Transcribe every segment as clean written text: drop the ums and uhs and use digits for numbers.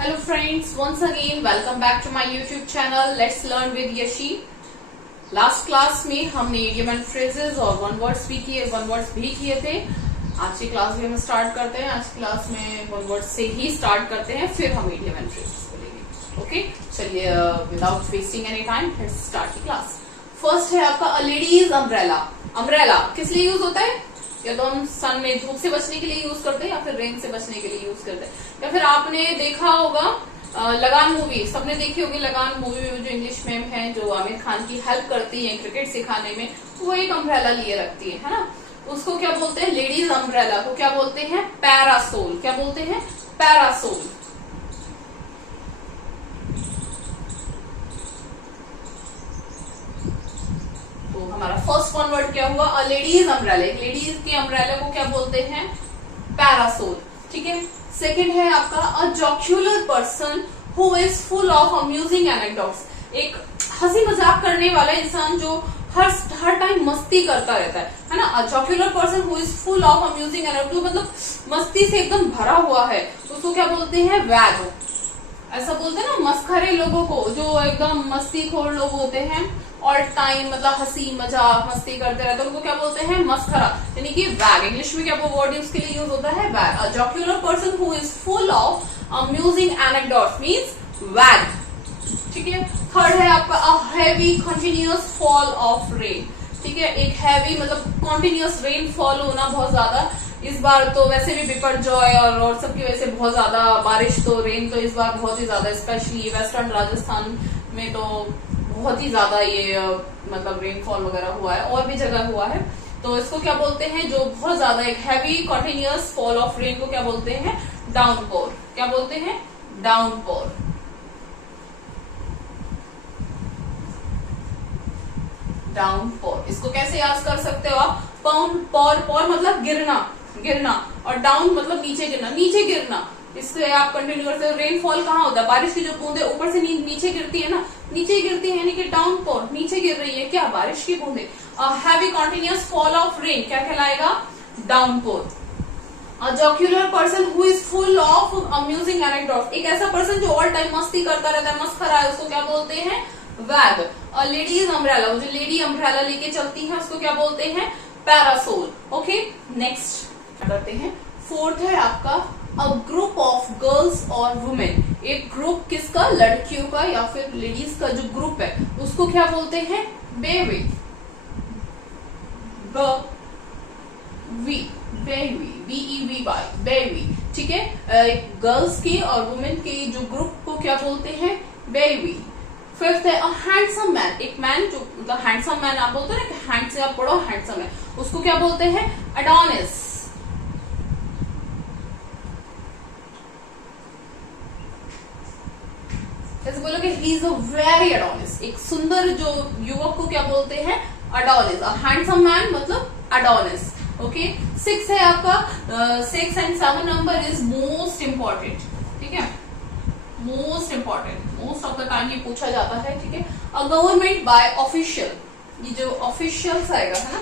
Hello friends, once again welcome back to my YouTube channel. Let's learn with Yashi. Last class में हमने idiom and phrases और one words भी किए थे। आज की क्लास भी हम स्टार्ट करते हैं। आज की क्लास में वन वर्ड से ही स्टार्ट करते हैं, फिर हम इडियम एंड फ्रेजेस बोलेंगे। ओके, चलिए without wasting any time let's start the class. First है आपका अ लेडीज अम्ब्रेला। अम्ब्रेला किस लिए यूज होता है? या तो हम सन में धूप से बचने के लिए यूज करते हैं, या फिर रेन से बचने के लिए यूज करते हैं, या फिर आपने देखा होगा लगान मूवी, सबने देखी होगी। लगान मूवी में जो इंग्लिश मैम है, जो आमिर खान की हेल्प करती है क्रिकेट सिखाने में, वो एक अम्ब्रेला लिए रखती है ना। उसको क्या बोलते हैं? लेडीज अम्ब्रेला को क्या बोलते हैं? पैरासोल। क्या बोलते हैं? पैरासोल। तो हमारा फर्स्ट वन वर्ड क्या हुआ? अ लेडीज अम्ब्रेला। एक लेडीज के अम्ब्रेला को क्या बोलते हैं? पैरासोल। ठीक है। सेकेंड है आपका a jocular person who is full of amusing anecdotes. एक हंसी मजाक करने वाला इंसान जो हर टाइम मस्ती करता रहता है ना। A jocular person who is full of amusing anecdotes मतलब मस्ती से एकदम भरा हुआ है, उसको क्या बोलते हैं? वैग। ऐसा बोलते हैं ना मस्खरे लोगों को, जो एकदम मस्तीखोर लोग होते हैं और टाइम मतलब हंसी मजाक मस्ती करते रहते हैं, उनको क्या बोलते हैं? मस्खरा, यानी कि वैग। इंग्लिश में क्या वो वर्ड उसके लिए यूज होता है? Wag. A jocular person who is full of amusing anecdotes means wag. ठीक है। थर्ड है आपका a heavy continuous fall of rain. ठीक है। एक हैवी मतलब कॉन्टिन्यूअस रेन फॉल होना बहुत ज्यादा। इस बार तो वैसे भी बिपरजॉय और सबकी वजह से बहुत ज्यादा बारिश, तो रेन तो इस बार बहुत ही ज्यादा, स्पेशली वेस्टर्न राजस्थान में तो बहुत ही ज्यादा ये मतलब रेनफॉल वगैरह हुआ है, और भी जगह हुआ है। तो इसको क्या बोलते हैं? जो बहुत ज्यादा एक heavy continuous fall of rain को क्या बोलते हैं? डाउनपोर। क्या बोलते हैं? डाउनपोर। डाउनपोर। इसको कैसे याद कर सकते हो आप? पौर मतलब गिरना और डाउन मतलब नीचे गिरना। इससे आप कंटिन्यू करते हो। रेनफॉल कहाँ होता है? बारिश की जो बूंदे ऊपर से नीचे गिरती है ना, नीचे गिरती है, यानी कि डाउनपोर, नीचे गिर रही है क्या? बारिश की बूंदे। Heavy continuous fall of rain क्या कहलाएगा? Downpour. A jocular person who is full of amusing anecdotes. एक ऐसा पर्सन जो ऑल टाइम मस्ती करता रहता है, मस्खरा है, उसको क्या बोलते हैं? वैग। अ लेडीज अम्ब्रेला, जो लेडी अम्ब्रेला लेके चलती है, उसको क्या बोलते हैं? पैरासोल। ओके, नेक्स्ट करते हैं। फोर्थ है आपका अ ग्रुप ऑफ गर्ल्स और वुमेन। एक ग्रुप किसका? लड़कियों का या फिर लेडीज का जो ग्रुप है, उसको क्या बोलते हैं? बेवी। B-E-V-Y, बेवी। ठीक है। गर्ल्स की और वुमेन के जो ग्रुप को क्या बोलते हैं? बेवी। फिफ्थ है अ हैंडसम मैन। एक मैन जो मतलब हैंडसम मैन आप बोलते हैं ना, कि हैंड से आप पढ़ो हैंडसम है, उसको क्या बोलते हैं? एडोनिस। जैसे बोलोगे he is a very Adonis. एक सुंदर जो युवक को क्या बोलते हैं? एडोनिस। अ हैंडसम मैन मतलब एडोनिस। ओके। 6 है आपका 6 and 7 number is most important. ठीक है। Most important, most of the time ये पूछा जाता है। ठीक है। A government by official. ये जो ऑफिशियल्स आएगा है ना,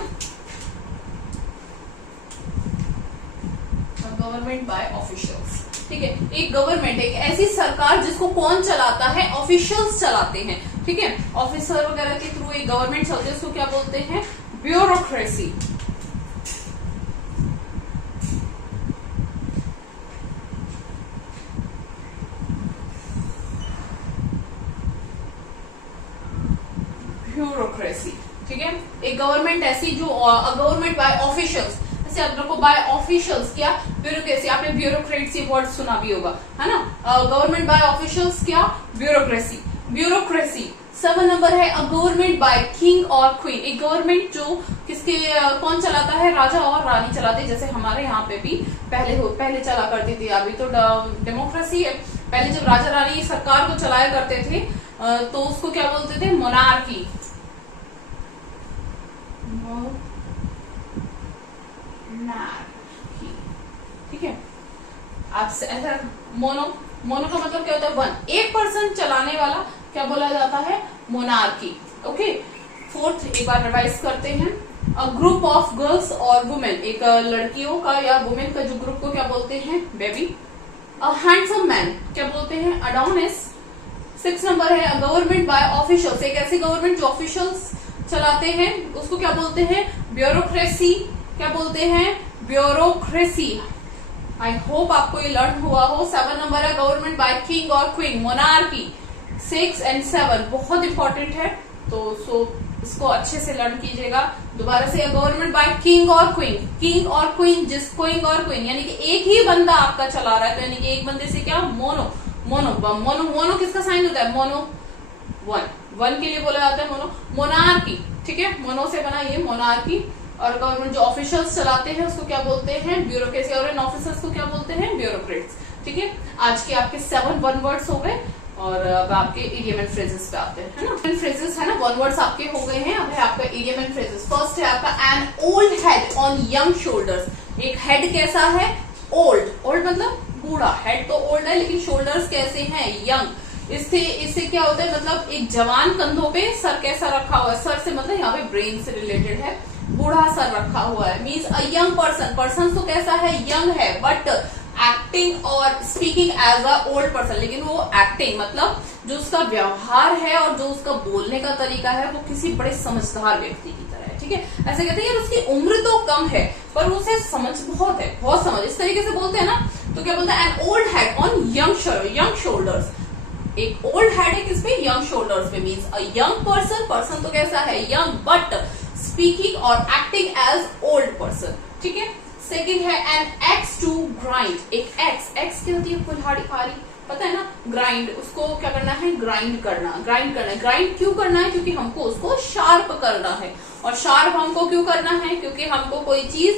गवर्नमेंट बाय ऑफिशियल्स। ठीक है। एक गवर्नमेंट एक ऐसी सरकार जिसको कौन चलाता है? ऑफिशियल्स चलाते हैं। ठीक है। ऑफिसर वगैरह के थ्रू एक गवर्नमेंट चलती है, उसको क्या बोलते हैं? ब्यूरोक्रेसी। ब्यूरोक्रेसी। ठीक है। एक गवर्नमेंट ऐसी जो गवर्नमेंट बाय ऑफिशियल्स, जैसे आप लोग बाय ऑफिशियल्स क्या? ब्यूरोक्रेसी। आपने ब्यूरोक्रेट्स ये वर्ड सुना भी होगा है ना। गवर्नमेंट बाय ऑफिशियल्स क्या? ब्यूरोक्रेसी। ब्यूरोक्रेसी। 7 नंबर है अ गवर्नमेंट बाय किंग और क्वीन। एक गवर्नमेंट जो किसके कौन चलाता है? राजा और रानी चलाते हैं। जैसे हमारे यहाँ पे भी पहले चला करती थी, अभी तो डेमोक्रेसी है। पहले जब राजा रानी सरकार को चलाया करते थे तो उसको क्या बोलते थे? मोनार्की। ठीक है। आप ऐसा मोनो का मतलब क्या होता है? वन। एक पर्सन चलाने वाला क्या बोला जाता है? मोनार्की। ओके। फोर्थ एक बार रिवाइज करते हैं। अ ग्रुप ऑफ गर्ल्स और वुमेन। एक लड़कियों का या वुमेन का जो ग्रुप को क्या बोलते हैं? बेबी। हैंडसम मैन क्या बोलते हैं, अडोनिस। 6 नंबर है गवर्नमेंट बाय ऑफिशियल्स, एक ऐसी गवर्नमेंट जो ऑफिशियल्स चलाते हैं उसको क्या बोलते हैं, ब्यूरोक्रेसी। क्या बोलते हैं, ब्यूरोक्रेसी। आई होप आपको ये लर्न हुआ हो। 7 नंबर है गवर्नमेंट बाय किंग और क्वीन, मोनार्की। 6 और 7 बहुत इंपॉर्टेंट है, तो इसको अच्छे से लर्न कीजिएगा। दोबारा से गवर्नमेंट बाय किंग और क्वीन, किंग और क्वीन, किंग और क्वीन यानी कि एक ही बंदा आपका चला रहा है, तो यानी कि एक बंदे से क्या, मोनो। मोनो किसका साइन होता है, मोनो वन के लिए बोला जाता है मोनो, मोनार्की। ठीक है, मोनो से बना ये मोनार्की। और गवर्नमेंट जो ऑफिशियल्स चलाते हैं उसको क्या बोलते हैं, ब्यूरोक्रेसी। और इन ऑफिसर्स को क्या बोलते हैं, ब्यूरोक्रेट्स। ठीक है, आज के आपके 7 वन वर्ड्स हो गए और अब आपके इडियम एंड फ्रेजेस पे आते हैं, है ना। फ्रेजेस है ना, वन वर्ड्स आपके हो गए हैं। अब है आपका इडियम एंड फ्रेजेस। फर्स्ट है आपका an old head on young shoulders. एक हेड कैसा है, ओल्ड मतलब बूढ़ा। हेड तो ओल्ड है लेकिन शोल्डर्स कैसे हैं, यंग। इससे क्या होता है, मतलब एक जवान कंधों पे सर कैसा रखा हुआ है, सर से मतलब यहाँ पे ब्रेन से रिलेटेड है, बूढ़ा सर रखा हुआ है। मीन्स अ यंग पर्सन तो कैसा है, यंग है, बट एक्टिंग और speaking as a old person. लेकिन वो एक्टिंग मतलब जो उसका व्यवहार है और जो उसका बोलने का तरीका है वो किसी बड़े समझदार व्यक्ति की तरह है। ठीक है, ऐसे कहते हैं यार उसकी उम्र तो कम है पर उसे समझ बहुत है, बहुत समझ, इस तरीके से बोलते हैं ना। तो क्या बोलते हैं, N old head on young shoulders. एक ओल्ड हेड है किस पे, यंग शोल्डर्स पे। मीन्स अ यंग पर्सन तो कैसा है, यंग, बट स्पीकिंग और एक्टिंग एज ओल्ड पर्सन। ठीक है, सेकंड है एन एक्स टू ग्राइंड। एक एक्स क्या होती है, कुल्हाड़ी, आरी, पता है ना, ग्राइंड। उसको क्या करना है, ग्राइंड करना। ग्राइंड क्यों करना है, क्योंकि हमको उसको शार्प करना है। और शार्प हमको क्यों करना है, क्योंकि हमको कोई चीज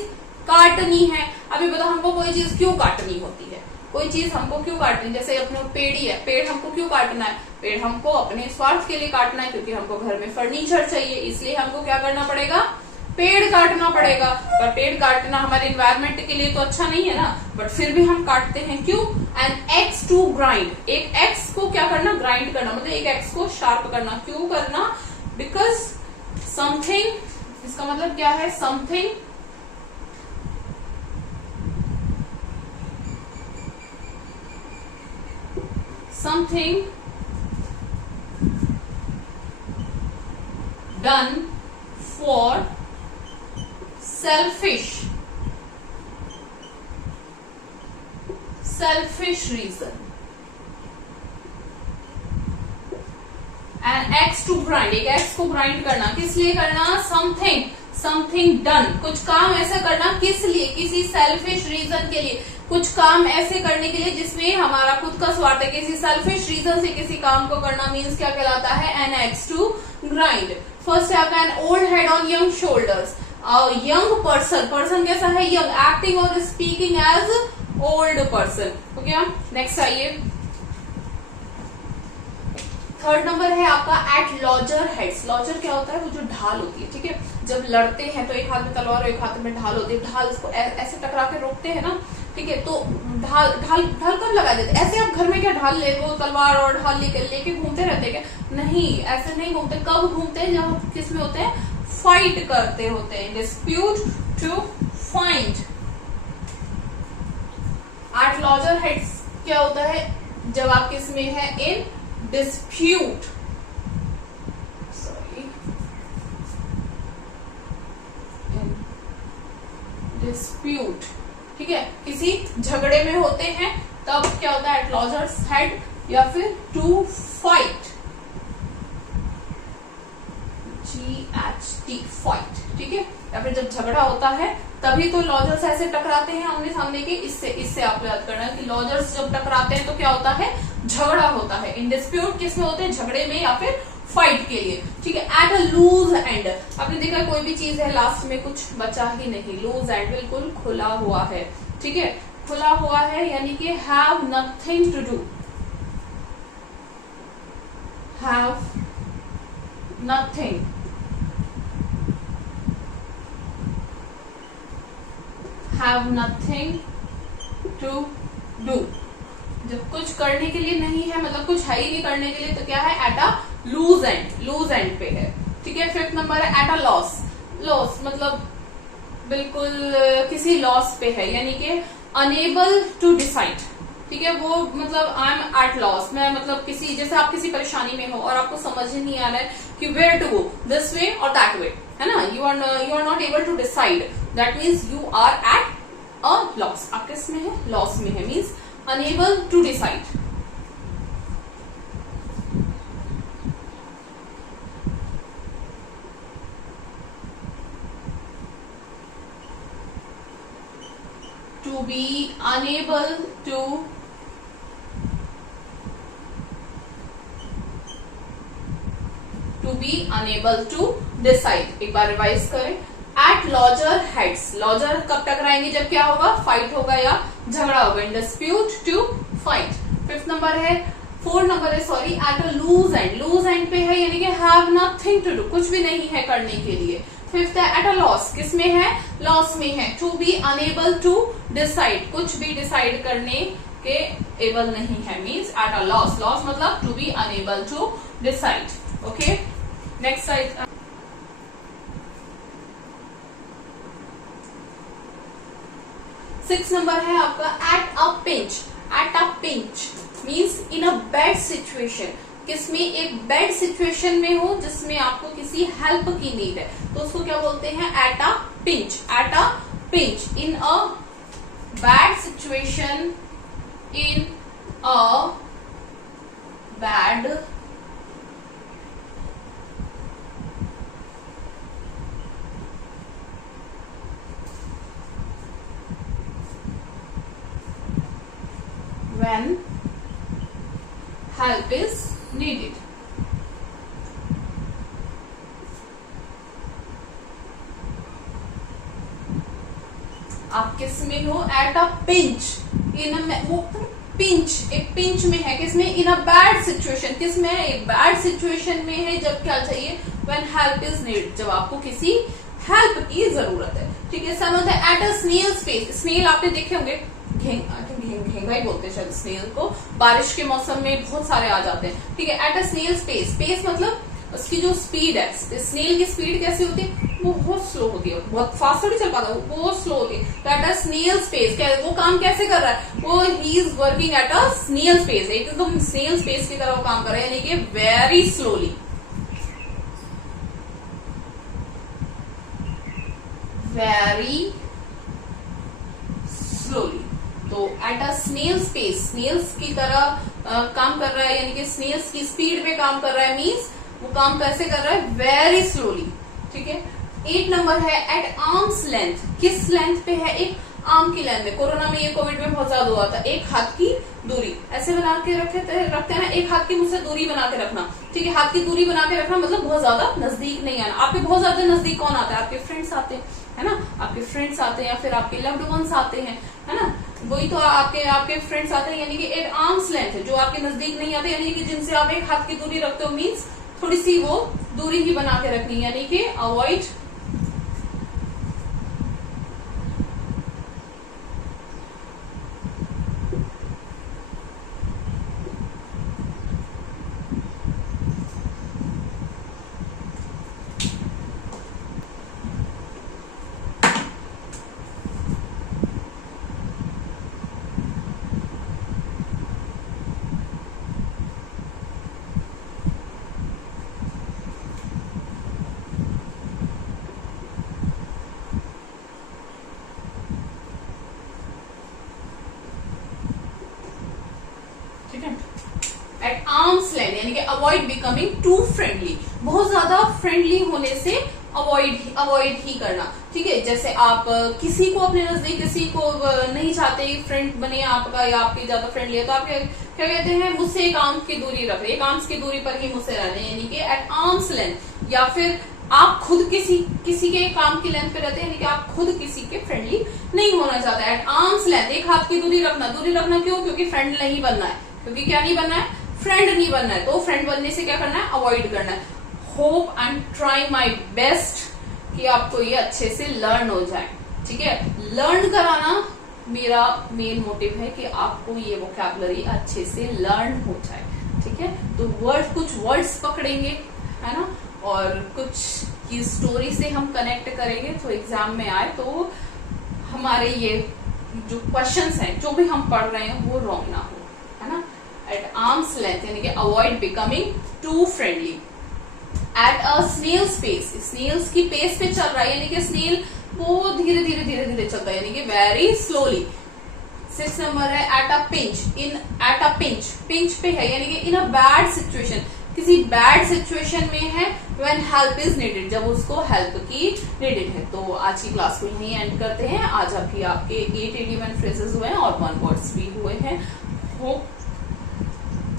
काटनी है। अभी बताओ हमको कोई चीज क्यों काटनी होती है, कोई चीज हमको क्यों काटनी, जैसे अपने पेड़ ही है, पेड़ हमको क्यों काटना है, पेड़ हमको अपने स्वार्थ के लिए काटना है, क्योंकि हमको घर में फर्नीचर चाहिए, इसलिए हमको क्या करना पड़ेगा, पेड़ काटना पड़ेगा। पर पेड़ काटना हमारे इन्वायरमेंट के लिए तो अच्छा नहीं है ना, बट फिर भी हम काटते हैं, क्यों। एंड एक्स टू ग्राइंड, एक एक्स को क्या करना, ग्राइंड करना, मतलब एक एक्स को शार्प करना। क्यों करना, बिकॉज समथिंग, इसका मतलब क्या है, something done for selfish reason. And X to grind, एक X को ग्राइंड करना, किस लिए करना, समथिंग डन, कुछ काम ऐसा करना, किस लिए, किसी सेल्फिश रीजन के लिए, कुछ काम ऐसे करने के लिए जिसमें हमारा खुद का स्वार्थ है, किसी सेल्फिश रीजन से किसी काम को करना मीन्स क्या कहलाता है, an axe to grind. First है आपका an old head on young shoulders. Young person कैसा है, यंग, एक्टिंग और स्पीकिंग एज ओल्ड पर्सन। हो गया, नेक्स्ट आइए। थर्ड नंबर है आपका एट लॉजर हेड्स। लॉजर क्या होता है, वो जो ढाल होती है। ठीक है, जब लड़ते हैं तो एक हाथ में तलवार और एक हाथ में ढाल होती है, ढाल इसको ऐसे टकरा के रोकते हैं ना। ठीक है, तो ढाल कब लगा देते, ऐसे आप घर में क्या ढाल ले, वो तलवार और ढाल लेके घूमते रहते क्या, नहीं, ऐसे नहीं घूमते। कब घूमते हैं, जब किस में होते हैं, फाइट करते होते हैं, dispute to find. At loggerheads क्या होता है, जब आप किस में है, इन डिस्प्यूट, डिस्प्यूट। ठीक है, किसी झगड़े में होते हैं तब क्या होता है, एट लॉजर्स हेड, या फिर टू फाइट, GHT फाइट। ठीक है, या फिर जब झगड़ा होता है तभी तो लॉजर्स ऐसे टकराते हैं आमने सामने के। इससे आपको याद करना है कि लॉजर्स जब टकराते हैं तो क्या होता है, झगड़ा होता है। इन डिस्प्यूट किस में होते हैं, झगड़े में या फिर फाइट के लिए। ठीक है, एट अ लूज एंड, आपने देखा कोई भी चीज है लास्ट में कुछ बचा ही नहीं, लूज एंड, बिल्कुल खुला हुआ है। ठीक है, खुला हुआ है यानी कि have nothing to do, have nothing to do. जब कुछ करने के लिए नहीं है, मतलब कुछ है ही नहीं करने के लिए, तो क्या है, एट अ लूज एंड पे है। ठीक है, फिफ्थ नंबर है एट अ लॉस मतलब बिल्कुल किसी लॉस पे है, यानी कि अनेबल टू डिसाइड, ठीक है, वो मतलब आई एम एट लॉस, मैं मतलब किसी, जैसे आप किसी परेशानी में हो और आपको समझ ही नहीं आ रहा है कि where to go, this way और दैट वे, है ना, you are not able to decide, that means you are at a loss. आप किस में है? लॉस में है, means unable to decide. To be unable to decide। एक बार रिवाइज करें, एट लॉजर हेड्स, लॉजर कब टकराएंगे? जब क्या होगा? फाइट होगा या झगड़ा होगा, in dispute to fight. Fifth number है, फोर्थ नंबर है sorry, at a loose end, loose end पे है यानी कि हैव नथिंग टू डू, कुछ भी नहीं है करने के लिए। फिफ्थ है एट अ लॉस, किस में है? लॉस में है। To be unable to decide, कुछ भी डिसाइड करने के एबल नहीं है, means at a loss, loss मतलब to be unable to decide. Okay, next side. Six number है आपका at a pinch, at a pinch means in a bad situation, किसमें? एक बैड सिचुएशन में हो जिसमें आपको किसी हेल्प की नीड है, तो उसको क्या बोलते हैं? Eight a pinch, at a pinch, in a bad situation, in a bad when help is needed। आप किस में हो? एट अ पिंच, इन वो पिंच, एक पिंच में है, किसमें? इन अ बैड सिचुएशन, किसमें है? एक बैड सिचुएशन में है, जब क्या चाहिए? when help is needed, जब आपको किसी हेल्प की जरूरत है। ठीक है, सेवंथ है at a snail space, snail आपने देखे होंगे, घेंगा ही बोलते हैं शायद स्नेल को, बारिश के मौसम में बहुत सारे आ जाते हैं। ठीक है, at a snail space, space मतलब उसकी जो स्पीड है, स्नेल की स्पीड कैसी होती है? वो बहुत स्लो होती है, बहुत फास्ट नहीं चल पाता, वो बहुत स्लो होती है। तो एट अ स्नेल स्पेस, क्या वो काम कैसे कर रहा है? वो he is working at a snail space, एकदम स्नेल स्पेस की तरह वो काम कर रहा है, यानी कि वेरी स्लोली, वेरी स्लोली। तो at a snail space, snails की तरह काम कर रहा है, यानी कि स्नेल्स की स्पीड पे काम कर रहा है, मीन्स वो काम कैसे कर रहा है? Very slowly. ठीक है, 8 नंबर है एट आर्म्स लेंथ, किस लेंथ पे है? एक आर्म की लेंथ में। कोरोना में, ये कोविड में बहुत ज्यादा हुआ था, एक हाथ की दूरी ऐसे बना के रखते हैं ना, एक हाथ की मुझसे दूरी बना के रखना। ठीक है, हाथ की दूरी बना के रखना मतलब बहुत ज्यादा नजदीक नहीं आना। आपके बहुत ज्यादा नजदीक कौन आता है? आपके फ्रेंड्स आते हैं, है ना, आपके फ्रेंड्स आते हैं या फिर आपके लव्ड वंस आते हैं, है ना, वही तो आपके फ्रेंड्स आते हैं, यानी कि एक आर्म्स लेंथ है, जो आपके नजदीक नहीं आते, यानी कि जिनसे आप एक हाथ की दूरी रखते हो, मीन्स थोड़ी सी वो दूरी ही बना के रखनी, यानी कि अवॉइड एट आर्म्स लेंथ, यानी कि अवॉइड बिकमिंग टू फ्रेंडली, बहुत ज्यादा फ्रेंडली होने से अवॉइड ही करना। ठीक है, जैसे आप किसी को अपने नजदीक, किसी को नहीं चाहते फ्रेंड बने आपका या आपकी ज्यादा फ्रेंडली है, तो आप क्या कहते हैं? मुझसे एक आर्म्स की दूरी रख रहे, एक आर्म्स की दूरी पर ही मुझसे रहना, यानी कि एट आर्म्स लेंथ। या फिर आप खुद किसी के काम की लेंथ पे रहते हैं, यानी कि आप खुद किसी के फ्रेंडली नहीं होना चाहते। एट आर्म्स लेंथ, एक हाथ की दूरी रखना क्यों? क्योंकि फ्रेंड नहीं बनना है, क्योंकि क्या नहीं बनना है? फ्रेंड नहीं बनना है। तो फ्रेंड बनने से क्या करना है? अवॉइड करना है। Hope and try my best कि आपको ये अच्छे से लर्न हो जाए। ठीक है, लर्न कराना मेरा मेन मोटिव है कि आपको ये वोकैबुलरी अच्छे से लर्न हो जाए। ठीक है, तो कुछ वर्ड्स पकड़ेंगे, है ना, और कुछ की स्टोरी से हम कनेक्ट करेंगे, तो एग्जाम में आए तो हमारे ये जो क्वेश्चंस हैं जो भी हम पढ़ रहे हैं वो रॉन्ग ना हो, है ना। एट आर्म्स लेंथ यानी कि avoid becoming too friendly. At a snail's pace, snail's की पेस पे चल रहा है यानी कि स्नेल वो धीरे धीरे धीरे धीरे चलता है यानी कि वेरी स्लोली। 6 नंबर है at a pinch, at a pinch, pinch पे है यानी कि इन अ बैड सिचुएशन, किसी बैड सिचुएशन में है। व्हेन हेल्प इज नीडेड, जब उसको हेल्प की नीडेड है। तो आज की क्लास को यहीं एंड करते हैं। आज अभी आपके 8 इडियम एंड फ्रेजेस हुए हैं और 1 वर्ड्स भी हुए हैं। Hope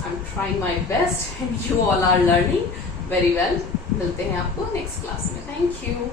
I am trying my best and you all are learning very well. मिलते हैं आपको नेक्स्ट क्लास में। Thank you.